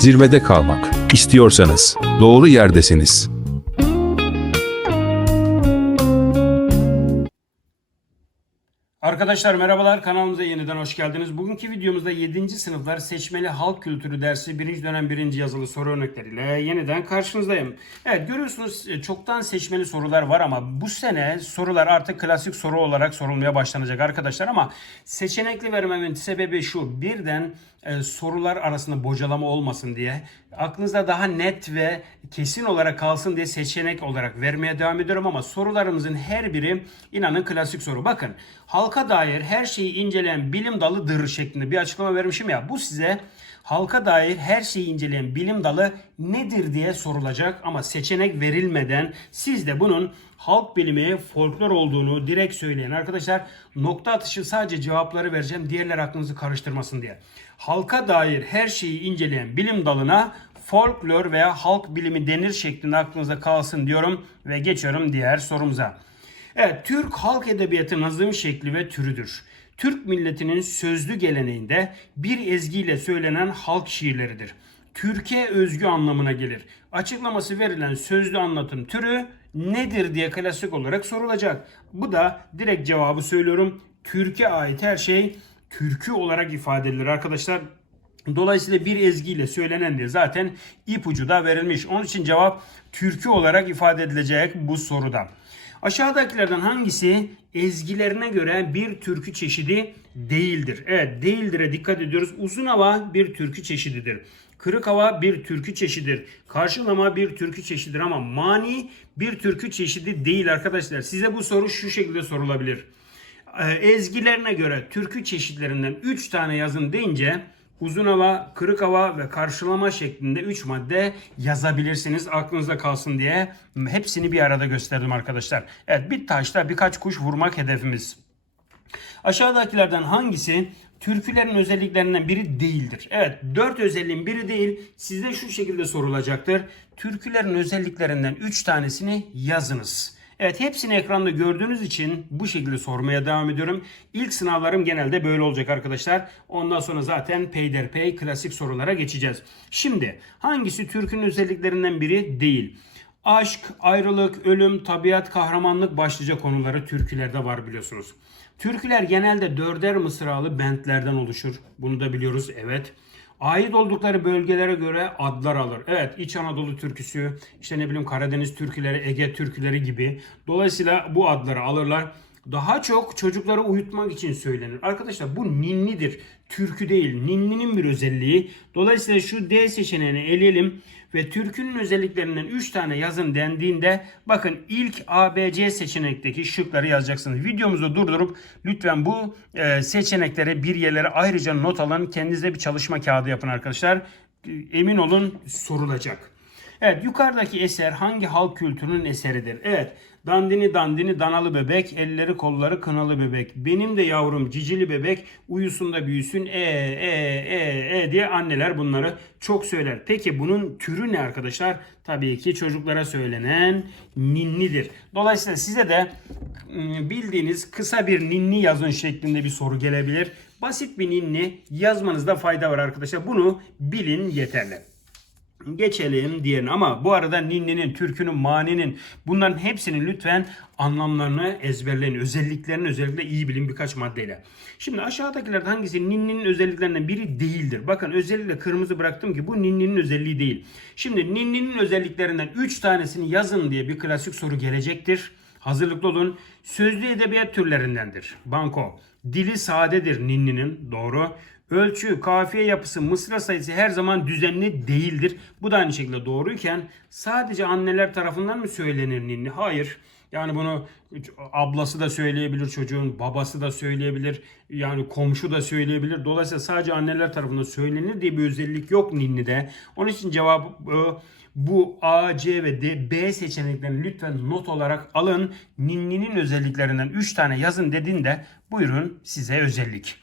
zirvede kalmak istiyorsanız doğru yerdesiniz. Arkadaşlar merhabalar kanalımıza yeniden hoş geldiniz. Bugünkü videomuzda 7. sınıflar seçmeli halk kültürü dersi 1. dönem 1. yazılı soru örnekleriyle yeniden karşınızdayım. Evet görüyorsunuz e, çoktan seçmeli sorular var ama bu sene sorular artık klasik soru olarak sorulmaya başlanacak arkadaşlar ama seçenekli vermemin sebebi şu birden e, sorular arasında bocalama olmasın diye aklınızda daha net ve kesin olarak kalsın diye seçenek olarak vermeye devam ediyorum ama sorularımızın her biri inanın klasik soru. Bakın halka dair her şeyi inceleyen bilim dalıdır şeklinde bir açıklama vermişim ya bu size halka dair her şeyi inceleyen bilim dalı nedir diye sorulacak ama seçenek verilmeden siz de bunun halk bilimi folklor olduğunu direkt söyleyen arkadaşlar nokta atışı sadece cevapları vereceğim diğerler aklınızı karıştırmasın diye. Halka dair her şeyi inceleyen bilim dalına folklor veya halk bilimi denir şeklinde aklınıza kalsın diyorum ve geçiyorum diğer sorumuza. Evet, Türk halk edebiyatı nazım şekli ve türüdür. Türk milletinin sözlü geleneğinde bir ezgiyle söylenen halk şiirleridir. Türkiye özgü anlamına gelir. Açıklaması verilen sözlü anlatım türü nedir diye klasik olarak sorulacak. Bu da direkt cevabı söylüyorum. Türkiye ait her şey türkü olarak ifade edilir arkadaşlar. Dolayısıyla bir ezgiyle söylenen diye zaten ipucu da verilmiş. Onun için cevap türkü olarak ifade edilecek bu soruda. Aşağıdakilerden hangisi ezgilerine göre bir türkü çeşidi değildir? Evet değildir'e dikkat ediyoruz. Uzun hava bir türkü çeşididir. Kırık hava bir türkü çeşididir. Karşılama bir türkü çeşididir ama mani bir türkü çeşidi değil arkadaşlar. Size bu soru şu şekilde sorulabilir. Ee, Ezgilerine göre türkü çeşitlerinden 3 tane yazın deyince uzun hava, kırık hava ve karşılama şeklinde 3 madde yazabilirsiniz. Aklınızda kalsın diye hepsini bir arada gösterdim arkadaşlar. Evet bir taşla birkaç kuş vurmak hedefimiz. Aşağıdakilerden hangisi türkülerin özelliklerinden biri değildir? Evet, dört özelliğin biri değil. Sizde şu şekilde sorulacaktır. Türkülerin özelliklerinden üç tanesini yazınız. Evet, hepsini ekranda gördüğünüz için bu şekilde sormaya devam ediyorum. İlk sınavlarım genelde böyle olacak arkadaşlar. Ondan sonra zaten peyderpey klasik sorulara geçeceğiz. Şimdi hangisi türkünün özelliklerinden biri değil? Aşk, ayrılık, ölüm, tabiat, kahramanlık başlıca konuları türkülerde var biliyorsunuz. Türküler genelde dörder mısralı bentlerden oluşur. Bunu da biliyoruz evet. Ait oldukları bölgelere göre adlar alır. Evet İç Anadolu türküsü, işte ne bileyim Karadeniz türküleri, Ege türküleri gibi. Dolayısıyla bu adları alırlar. Daha çok çocukları uyutmak için söylenir. Arkadaşlar bu ninnidir. Türkü değil. Ninninin bir özelliği. Dolayısıyla şu D seçeneğini eleyelim ve türkünün özelliklerinden 3 tane yazın dendiğinde bakın ilk ABC seçenekteki şıkları yazacaksınız. Videomuzu durdurup lütfen bu e, seçenekleri bir yerlere ayrıca not alın. Kendinize bir çalışma kağıdı yapın arkadaşlar. E, Emin olun sorulacak. Evet yukarıdaki eser hangi halk kültürünün eseridir? Evet dandini dandini danalı bebek elleri kolları kınalı bebek. Benim de yavrum cicili bebek uyusun da büyüsün e e e e diye anneler bunları çok söyler. Peki bunun türü ne arkadaşlar? Tabii ki çocuklara söylenen ninnidir. Dolayısıyla size de ım, bildiğiniz kısa bir ninni yazın şeklinde bir soru gelebilir. Basit bir ninni yazmanızda fayda var arkadaşlar. Bunu bilin yeterli. Geçelim diğerine ama bu arada ninninin, türkünün, maninin bunların hepsinin lütfen anlamlarını ezberleyin. Özelliklerini özellikle iyi bilin birkaç maddeyle. Şimdi aşağıdakilerden hangisi ninninin özelliklerinden biri değildir? Bakın özellikle kırmızı bıraktım ki bu ninninin özelliği değil. Şimdi ninninin özelliklerinden 3 tanesini yazın diye bir klasik soru gelecektir. Hazırlıklı olun. Sözlü edebiyat türlerindendir. Banko. Dili sadedir ninninin. Doğru. Ölçü, kafiye yapısı, mısra sayısı her zaman düzenli değildir. Bu da aynı şekilde doğruyken sadece anneler tarafından mı söylenir ninni? Hayır. Yani bunu ablası da söyleyebilir çocuğun, babası da söyleyebilir, yani komşu da söyleyebilir. Dolayısıyla sadece anneler tarafından söylenir diye bir özellik yok ninnide. Onun için cevap bu A, C ve D, B seçeneklerini lütfen not olarak alın. Ninninin özelliklerinden 3 tane yazın dediğinde buyurun size özellik.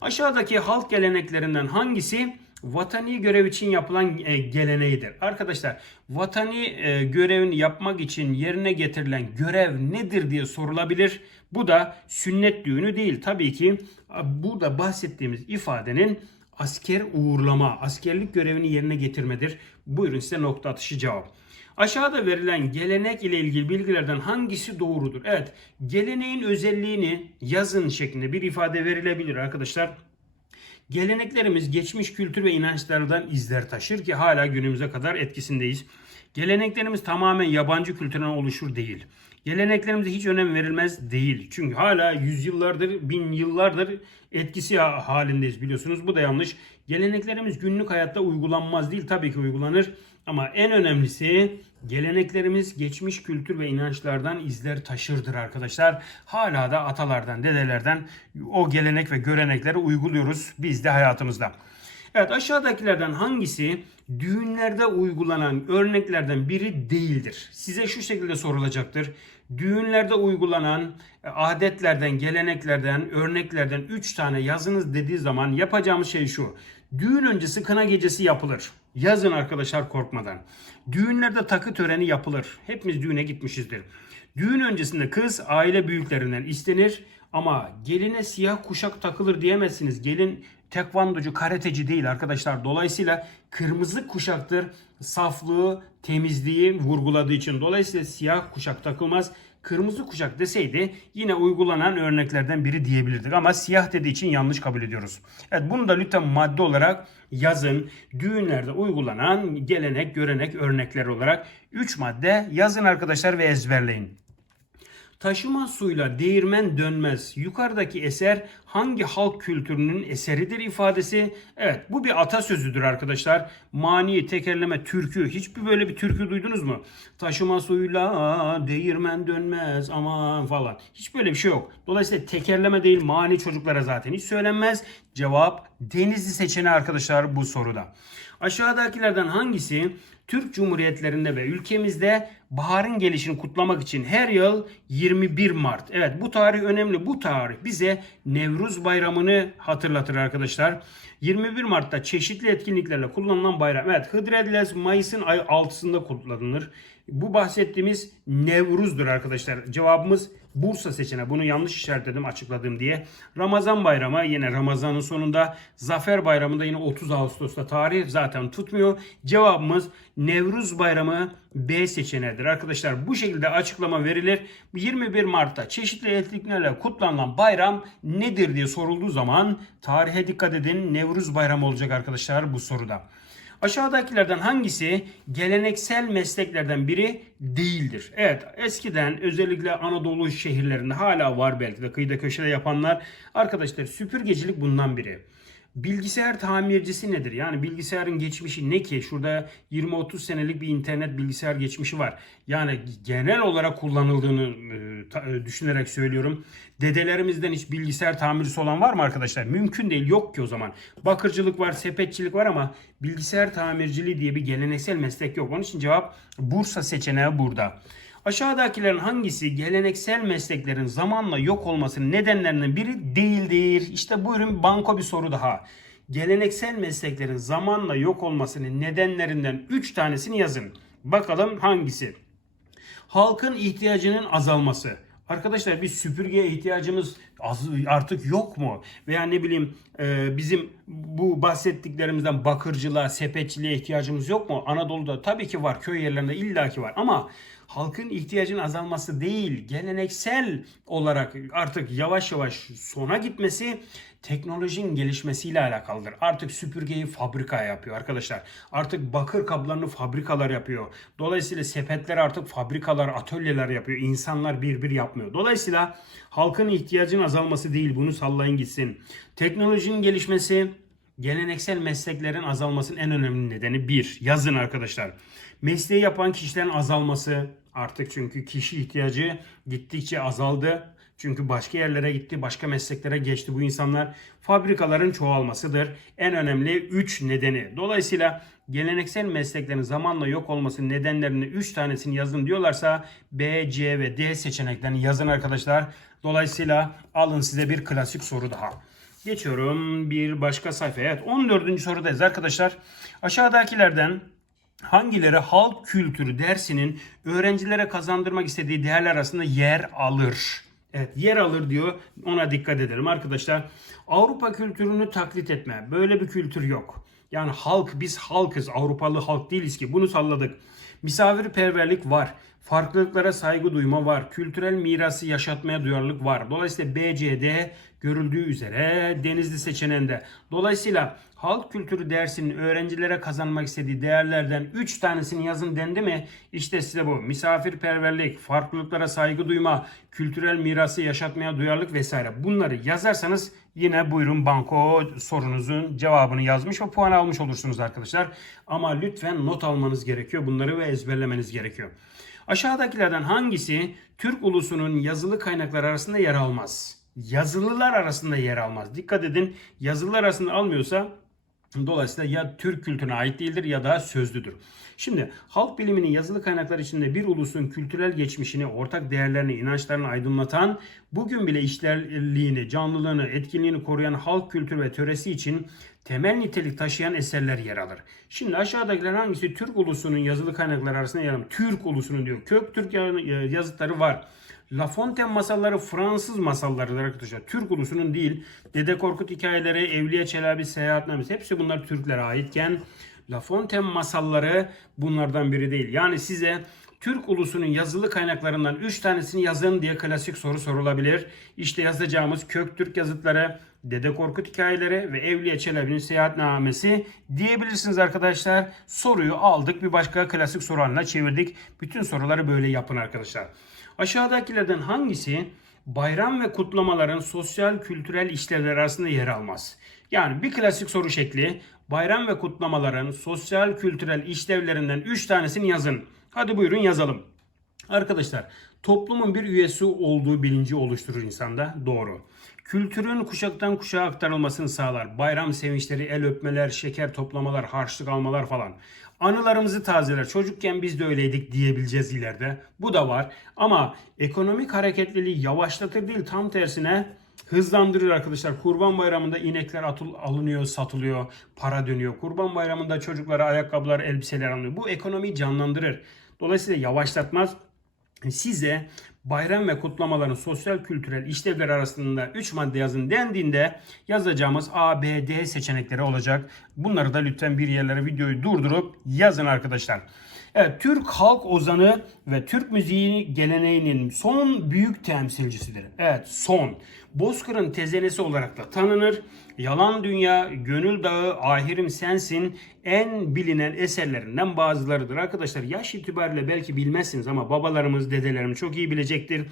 Aşağıdaki halk geleneklerinden hangisi vatani görev için yapılan e, geleneğidir? Arkadaşlar vatani e, görevini yapmak için yerine getirilen görev nedir diye sorulabilir. Bu da sünnet düğünü değil. Tabii ki burada bahsettiğimiz ifadenin asker uğurlama, askerlik görevini yerine getirmedir. Buyurun size nokta atışı cevap. Aşağıda verilen gelenek ile ilgili bilgilerden hangisi doğrudur? Evet, geleneğin özelliğini yazın şeklinde bir ifade verilebilir arkadaşlar. Geleneklerimiz geçmiş kültür ve inançlardan izler taşır ki hala günümüze kadar etkisindeyiz. Geleneklerimiz tamamen yabancı kültürden oluşur değil. Geleneklerimize hiç önem verilmez değil. Çünkü hala yüzyıllardır, bin yıllardır etkisi ha- halindeyiz biliyorsunuz. Bu da yanlış. Geleneklerimiz günlük hayatta uygulanmaz değil. Tabii ki uygulanır. Ama en önemlisi geleneklerimiz geçmiş kültür ve inançlardan izler taşırdır arkadaşlar. Hala da atalardan, dedelerden o gelenek ve görenekleri uyguluyoruz biz de hayatımızda. Evet aşağıdakilerden hangisi düğünlerde uygulanan örneklerden biri değildir? Size şu şekilde sorulacaktır. Düğünlerde uygulanan e, adetlerden, geleneklerden, örneklerden 3 tane yazınız dediği zaman yapacağımız şey şu. Düğün öncesi kına gecesi yapılır. Yazın arkadaşlar korkmadan. Düğünlerde takı töreni yapılır. Hepimiz düğüne gitmişizdir. Düğün öncesinde kız aile büyüklerinden istenir ama geline siyah kuşak takılır diyemezsiniz. Gelin tekvandocu, karateci değil arkadaşlar. Dolayısıyla kırmızı kuşaktır. Saflığı, temizliği vurguladığı için. Dolayısıyla siyah kuşak takılmaz. Kırmızı kuşak deseydi yine uygulanan örneklerden biri diyebilirdik. Ama siyah dediği için yanlış kabul ediyoruz. Evet bunu da lütfen madde olarak yazın. Düğünlerde uygulanan gelenek, görenek, örnekler olarak 3 madde yazın arkadaşlar ve ezberleyin. Taşıma suyla değirmen dönmez. Yukarıdaki eser hangi halk kültürünün eseridir ifadesi? Evet bu bir atasözüdür arkadaşlar. Mani, tekerleme, türkü. Hiçbir böyle bir türkü duydunuz mu? Taşıma suyla değirmen dönmez aman falan. Hiç böyle bir şey yok. Dolayısıyla tekerleme değil mani çocuklara zaten hiç söylenmez. Cevap Denizli seçeneği arkadaşlar bu soruda. Aşağıdakilerden hangisi Türk Cumhuriyetlerinde ve ülkemizde baharın gelişini kutlamak için her yıl 21 Mart. Evet bu tarih önemli. Bu tarih bize Nevruz Bayramı'nı hatırlatır arkadaşlar. 21 Mart'ta çeşitli etkinliklerle kullanılan bayram. Evet Hıdrellez Mayıs'ın ay 6'sında kutlanır. Bu bahsettiğimiz Nevruz'dur arkadaşlar. Cevabımız Bursa seçeneği. Bunu yanlış işaretledim açıkladım diye. Ramazan bayramı yine Ramazan'ın sonunda. Zafer bayramında yine 30 Ağustos'ta tarih zaten tutmuyor. Cevabımız Nevruz bayramı B seçeneğidir. Arkadaşlar bu şekilde açıklama verilir. 21 Mart'ta çeşitli etkinliklerle kutlanılan bayram nedir diye sorulduğu zaman tarihe dikkat edin. Nevruz bayramı olacak arkadaşlar bu soruda. Aşağıdakilerden hangisi geleneksel mesleklerden biri değildir? Evet eskiden özellikle Anadolu şehirlerinde hala var belki de kıyıda köşede yapanlar. Arkadaşlar süpürgecilik bundan biri. Bilgisayar tamircisi nedir? Yani bilgisayarın geçmişi ne ki? Şurada 20-30 senelik bir internet bilgisayar geçmişi var. Yani genel olarak kullanıldığını e, e, düşünerek söylüyorum. Dedelerimizden hiç bilgisayar tamircisi olan var mı arkadaşlar? Mümkün değil. Yok ki o zaman. Bakırcılık var, sepetçilik var ama bilgisayar tamirciliği diye bir geleneksel meslek yok. Onun için cevap Bursa seçeneği burada. Aşağıdakilerin hangisi geleneksel mesleklerin zamanla yok olmasının nedenlerinden biri değildir? İşte buyurun banko bir soru daha. Geleneksel mesleklerin zamanla yok olmasının nedenlerinden 3 tanesini yazın. Bakalım hangisi? Halkın ihtiyacının azalması. Arkadaşlar bir süpürgeye ihtiyacımız artık yok mu? Veya ne bileyim e, bizim bu bahsettiklerimizden bakırcılığa, sepetçiliğe ihtiyacımız yok mu? Anadolu'da tabii ki var, köy yerlerinde illaki var ama halkın ihtiyacının azalması değil, geleneksel olarak artık yavaş yavaş sona gitmesi teknolojinin gelişmesiyle alakalıdır. Artık süpürgeyi fabrika yapıyor arkadaşlar. Artık bakır kaplarını fabrikalar yapıyor. Dolayısıyla sepetler artık fabrikalar, atölyeler yapıyor. İnsanlar bir bir yapmıyor. Dolayısıyla halkın ihtiyacının azalması değil. Bunu sallayın gitsin. Teknolojinin gelişmesi geleneksel mesleklerin azalmasının en önemli nedeni bir. Yazın arkadaşlar. Mesleği yapan kişilerin azalması artık çünkü kişi ihtiyacı gittikçe azaldı. Çünkü başka yerlere gitti, başka mesleklere geçti bu insanlar. Fabrikaların çoğalmasıdır. En önemli 3 nedeni. Dolayısıyla geleneksel mesleklerin zamanla yok olmasının nedenlerini 3 tanesini yazın diyorlarsa B, C ve D seçeneklerini yazın arkadaşlar. Dolayısıyla alın size bir klasik soru daha. Geçiyorum bir başka sayfaya. Evet 14. sorudayız arkadaşlar. Aşağıdakilerden hangileri halk kültürü dersinin öğrencilere kazandırmak istediği değerler arasında yer alır? Evet yer alır diyor. Ona dikkat edelim arkadaşlar. Avrupa kültürünü taklit etme. Böyle bir kültür yok. Yani halk biz halkız. Avrupalı halk değiliz ki. Bunu salladık. Misafirperverlik var. Farklılıklara saygı duyma var. Kültürel mirası yaşatmaya duyarlılık var. Dolayısıyla BCD görüldüğü üzere Denizli seçeneğinde. Dolayısıyla halk kültürü dersinin öğrencilere kazanmak istediği değerlerden 3 tanesini yazın dendi mi? İşte size bu. Misafirperverlik, farklılıklara saygı duyma, kültürel mirası yaşatmaya duyarlılık vesaire. Bunları yazarsanız yine buyurun banko sorunuzun cevabını yazmış ve puan almış olursunuz arkadaşlar. Ama lütfen not almanız gerekiyor bunları ve ezberlemeniz gerekiyor. Aşağıdakilerden hangisi Türk ulusunun yazılı kaynaklar arasında yer almaz? Yazılılar arasında yer almaz. Dikkat edin yazılılar arasında almıyorsa Dolayısıyla ya Türk kültürüne ait değildir ya da sözlüdür. Şimdi halk biliminin yazılı kaynaklar içinde bir ulusun kültürel geçmişini, ortak değerlerini, inançlarını aydınlatan, bugün bile işlerliğini, canlılığını, etkinliğini koruyan halk kültürü ve töresi için temel nitelik taşıyan eserler yer alır. Şimdi aşağıdakiler hangisi Türk ulusunun yazılı kaynaklar arasında yer alır? Türk ulusunun diyor. Kök Türk yazıtları var. La Fontaine masalları Fransız masallarıdır arkadaşlar. Türk ulusunun değil. Dede Korkut hikayeleri, Evliya Çelebi seyahatnamesi hepsi bunlar Türklere aitken La Fontaine masalları bunlardan biri değil. Yani size Türk ulusunun yazılı kaynaklarından 3 tanesini yazın diye klasik soru sorulabilir. İşte yazacağımız Köktürk yazıtları, Dede Korkut hikayeleri ve Evliya Çelebi'nin seyahatnamesi diyebilirsiniz arkadaşlar. Soruyu aldık bir başka klasik soru haline çevirdik. Bütün soruları böyle yapın arkadaşlar. Aşağıdakilerden hangisi bayram ve kutlamaların sosyal kültürel işlevler arasında yer almaz? Yani bir klasik soru şekli bayram ve kutlamaların sosyal kültürel işlevlerinden 3 tanesini yazın. Hadi buyurun yazalım. Arkadaşlar toplumun bir üyesi olduğu bilinci oluşturur insanda. Doğru. Kültürün kuşaktan kuşağa aktarılmasını sağlar. Bayram sevinçleri, el öpmeler, şeker toplamalar, harçlık almalar falan. Anılarımızı tazeler. Çocukken biz de öyleydik diyebileceğiz ileride. Bu da var. Ama ekonomik hareketliliği yavaşlatır değil tam tersine hızlandırır arkadaşlar. Kurban Bayramı'nda inekler atıl, alınıyor, satılıyor, para dönüyor. Kurban Bayramı'nda çocuklara ayakkabılar, elbiseler alınıyor. Bu ekonomiyi canlandırır. Dolayısıyla yavaşlatmaz. Size bayram ve kutlamaların sosyal kültürel işlevler arasında 3 madde yazın dendiğinde yazacağımız A, B, D seçenekleri olacak. Bunları da lütfen bir yerlere videoyu durdurup yazın arkadaşlar. Evet, Türk halk ozanı ve Türk müziği geleneğinin son büyük temsilcisidir. Evet, son. Bozkır'ın tezenesi olarak da tanınır. Yalan Dünya, Gönül Dağı, Ahirim Sensin en bilinen eserlerinden bazılarıdır. Arkadaşlar yaş itibariyle belki bilmezsiniz ama babalarımız, dedelerimiz çok iyi bilecektir.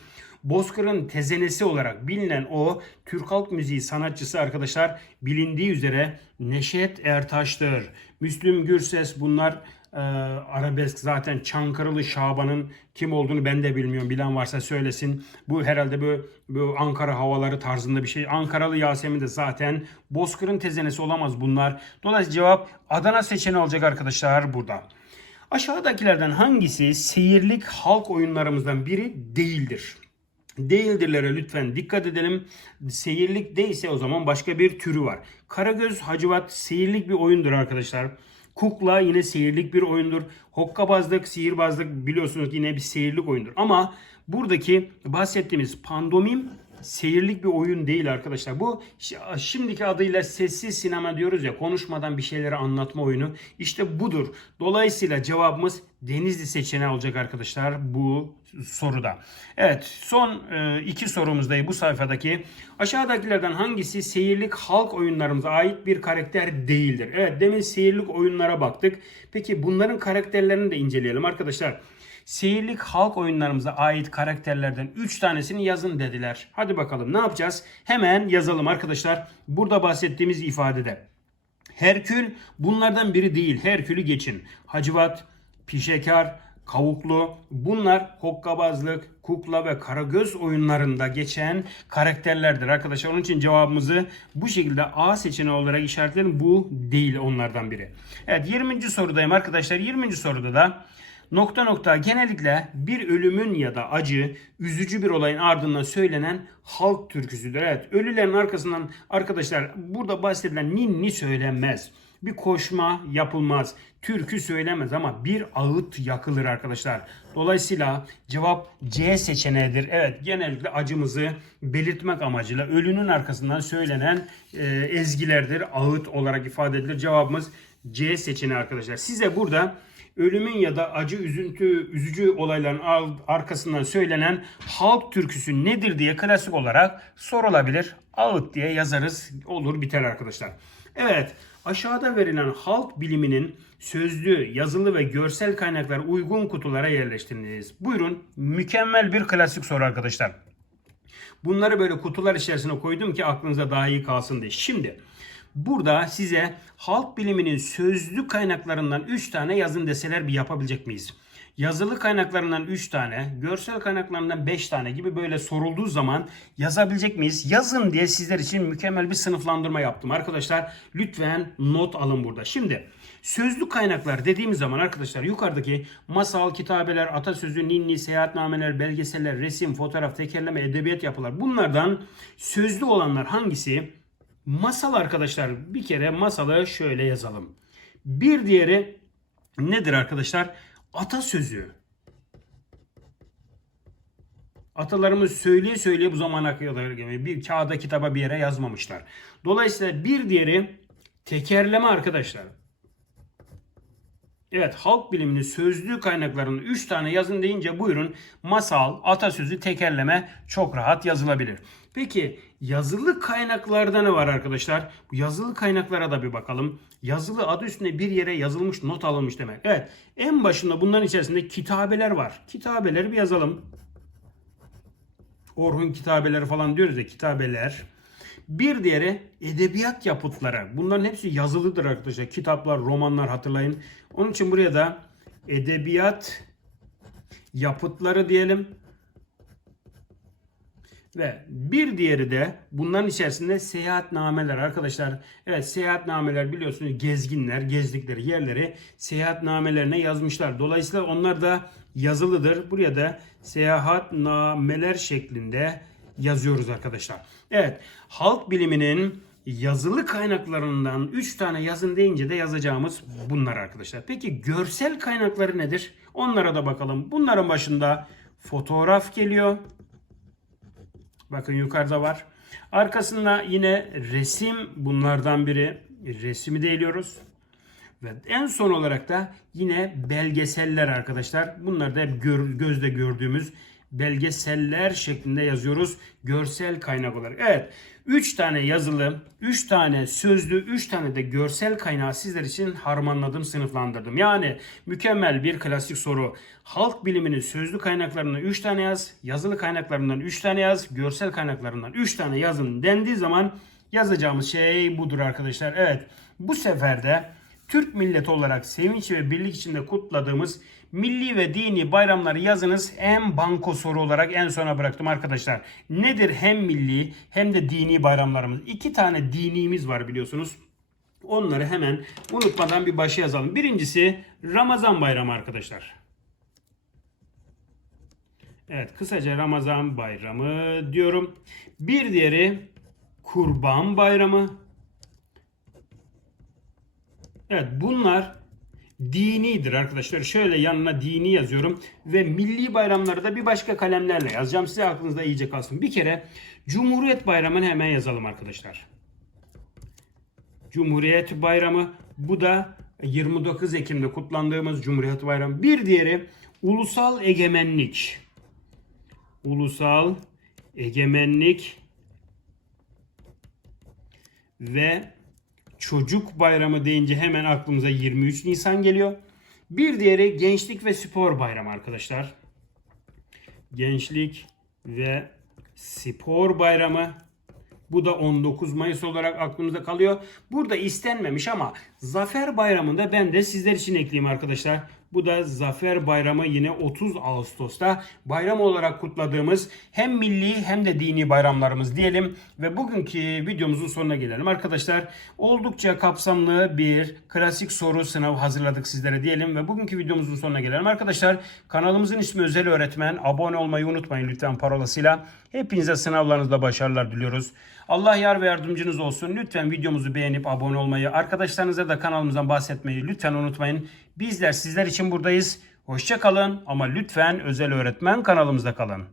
Bozkır'ın tezenesi olarak bilinen o Türk halk müziği sanatçısı arkadaşlar bilindiği üzere Neşet Ertaş'tır. Müslüm Gürses bunlar e, arabesk zaten Çankırılı Şaban'ın kim olduğunu ben de bilmiyorum. Bilen varsa söylesin. Bu herhalde bu, bu Ankara havaları tarzında bir şey. Ankaralı Yasemin de zaten Bozkır'ın tezenesi olamaz bunlar. Dolayısıyla cevap Adana seçeneği olacak arkadaşlar burada. Aşağıdakilerden hangisi seyirlik halk oyunlarımızdan biri değildir? Değildirlere lütfen dikkat edelim. Seyirlik değilse o zaman başka bir türü var. Karagöz Hacivat seyirlik bir oyundur arkadaşlar. Kukla yine seyirlik bir oyundur. Hokkabazlık, sihirbazlık biliyorsunuz yine bir seyirlik oyundur. Ama buradaki bahsettiğimiz pandomim seyirlik bir oyun değil arkadaşlar. Bu şimdiki adıyla sessiz sinema diyoruz ya konuşmadan bir şeyleri anlatma oyunu. İşte budur. Dolayısıyla cevabımız Denizli seçeneği olacak arkadaşlar bu soruda. Evet son e, iki sorumuzdayız bu sayfadaki. Aşağıdakilerden hangisi seyirlik halk oyunlarımıza ait bir karakter değildir? Evet demin seyirlik oyunlara baktık. Peki bunların karakterlerini de inceleyelim arkadaşlar. Seyirlik halk oyunlarımıza ait karakterlerden 3 tanesini yazın dediler. Hadi bakalım ne yapacağız? Hemen yazalım arkadaşlar. Burada bahsettiğimiz ifadede. Herkül bunlardan biri değil. Herkül'ü geçin. Hacivat, Pişekar, Kavuklu bunlar hokkabazlık, kukla ve karagöz oyunlarında geçen karakterlerdir arkadaşlar. Onun için cevabımızı bu şekilde A seçeneği olarak işaretleyelim. Bu değil onlardan biri. Evet 20. sorudayım arkadaşlar. 20. soruda da nokta nokta genellikle bir ölümün ya da acı, üzücü bir olayın ardından söylenen halk türküsüdür. Evet ölülerin arkasından arkadaşlar burada bahsedilen ninni söylenmez. Bir koşma yapılmaz. Türkü söylemez ama bir ağıt yakılır arkadaşlar. Dolayısıyla cevap C seçeneğidir. Evet genellikle acımızı belirtmek amacıyla ölünün arkasından söylenen e, ezgilerdir. Ağıt olarak ifade edilir. Cevabımız C seçeneği arkadaşlar. Size burada ölümün ya da acı, üzüntü, üzücü olayların ar- arkasından söylenen halk türküsü nedir diye klasik olarak sorulabilir. Ağıt diye yazarız. Olur biter arkadaşlar. Evet aşağıda verilen halk biliminin sözlü, yazılı ve görsel kaynaklar uygun kutulara yerleştiriniz. Buyurun mükemmel bir klasik soru arkadaşlar. Bunları böyle kutular içerisine koydum ki aklınıza daha iyi kalsın diye. Şimdi burada size halk biliminin sözlü kaynaklarından 3 tane yazın deseler bir yapabilecek miyiz? Yazılı kaynaklarından 3 tane, görsel kaynaklarından 5 tane gibi böyle sorulduğu zaman yazabilecek miyiz? Yazın diye sizler için mükemmel bir sınıflandırma yaptım. Arkadaşlar lütfen not alın burada. Şimdi sözlü kaynaklar dediğimiz zaman arkadaşlar yukarıdaki masal, kitabeler, atasözü, ninni, seyahatnameler, belgeseller, resim, fotoğraf, tekerleme, edebiyat yapılar. Bunlardan sözlü olanlar hangisi? Masal arkadaşlar. Bir kere masalı şöyle yazalım. Bir diğeri nedir arkadaşlar? Atasözü. Atalarımız söyleye söyleye bu zamana kadar. Bir kağıda kitaba bir yere yazmamışlar. Dolayısıyla bir diğeri tekerleme arkadaşlar. Evet halk biliminin sözlü kaynaklarının 3 tane yazın deyince buyurun masal, atasözü, tekerleme çok rahat yazılabilir. Peki yazılı kaynaklarda ne var arkadaşlar? Bu yazılı kaynaklara da bir bakalım. Yazılı adı üstünde bir yere yazılmış not alınmış demek. Evet en başında bunların içerisinde kitabeler var. Kitabeleri bir yazalım. Orhun kitabeleri falan diyoruz ya kitabeler. Bir diğeri edebiyat yapıtları. Bunların hepsi yazılıdır arkadaşlar. Kitaplar, romanlar hatırlayın. Onun için buraya da edebiyat yapıtları diyelim. Ve bir diğeri de bunların içerisinde seyahatnameler arkadaşlar. Evet seyahatnameler biliyorsunuz gezginler gezdikleri yerleri seyahatnamelerine yazmışlar. Dolayısıyla onlar da yazılıdır. Buraya da seyahatnameler şeklinde yazıyoruz arkadaşlar. Evet halk biliminin yazılı kaynaklarından 3 tane yazın deyince de yazacağımız bunlar arkadaşlar. Peki görsel kaynakları nedir? Onlara da bakalım. Bunların başında fotoğraf geliyor. Bakın yukarıda var. Arkasında yine resim bunlardan biri. Resimi de eliyoruz. Ve en son olarak da yine belgeseller arkadaşlar. Bunlar da hep gör, gözle gördüğümüz belgeseller şeklinde yazıyoruz. Görsel kaynak olarak. Evet. 3 tane yazılı, 3 tane sözlü, 3 tane de görsel kaynağı sizler için harmanladım, sınıflandırdım. Yani mükemmel bir klasik soru. Halk biliminin sözlü kaynaklarından 3 tane yaz, yazılı kaynaklarından 3 tane yaz, görsel kaynaklarından 3 tane yazın dendiği zaman yazacağımız şey budur arkadaşlar. Evet. Bu sefer de Türk milleti olarak sevinç ve birlik içinde kutladığımız milli ve dini bayramları yazınız en banko soru olarak en sona bıraktım arkadaşlar. Nedir hem milli hem de dini bayramlarımız? İki tane dinimiz var biliyorsunuz. Onları hemen unutmadan bir başa yazalım. Birincisi Ramazan bayramı arkadaşlar. Evet kısaca Ramazan bayramı diyorum. Bir diğeri Kurban bayramı. Evet bunlar dinidir arkadaşlar. Şöyle yanına dini yazıyorum ve milli bayramları da bir başka kalemlerle yazacağım. Size aklınızda iyice kalsın. Bir kere Cumhuriyet Bayramı'nı hemen yazalım arkadaşlar. Cumhuriyet Bayramı bu da 29 Ekim'de kutlandığımız Cumhuriyet Bayramı. Bir diğeri Ulusal Egemenlik. Ulusal Egemenlik ve Çocuk Bayramı deyince hemen aklımıza 23 Nisan geliyor. Bir diğeri Gençlik ve Spor Bayramı arkadaşlar. Gençlik ve Spor Bayramı. Bu da 19 Mayıs olarak aklımıza kalıyor. Burada istenmemiş ama Zafer Bayramı'nda ben de sizler için ekleyeyim arkadaşlar. Bu da Zafer Bayramı yine 30 Ağustos'ta bayram olarak kutladığımız hem milli hem de dini bayramlarımız diyelim. Ve bugünkü videomuzun sonuna gelelim. Arkadaşlar oldukça kapsamlı bir klasik soru sınavı hazırladık sizlere diyelim. Ve bugünkü videomuzun sonuna gelelim. Arkadaşlar kanalımızın ismi Özel Öğretmen. Abone olmayı unutmayın lütfen parolasıyla. Hepinize sınavlarınızda başarılar diliyoruz. Allah yar ve yardımcınız olsun. Lütfen videomuzu beğenip abone olmayı, arkadaşlarınıza da kanalımızdan bahsetmeyi lütfen unutmayın. Bizler sizler için buradayız. Hoşça kalın ama lütfen özel öğretmen kanalımızda kalın.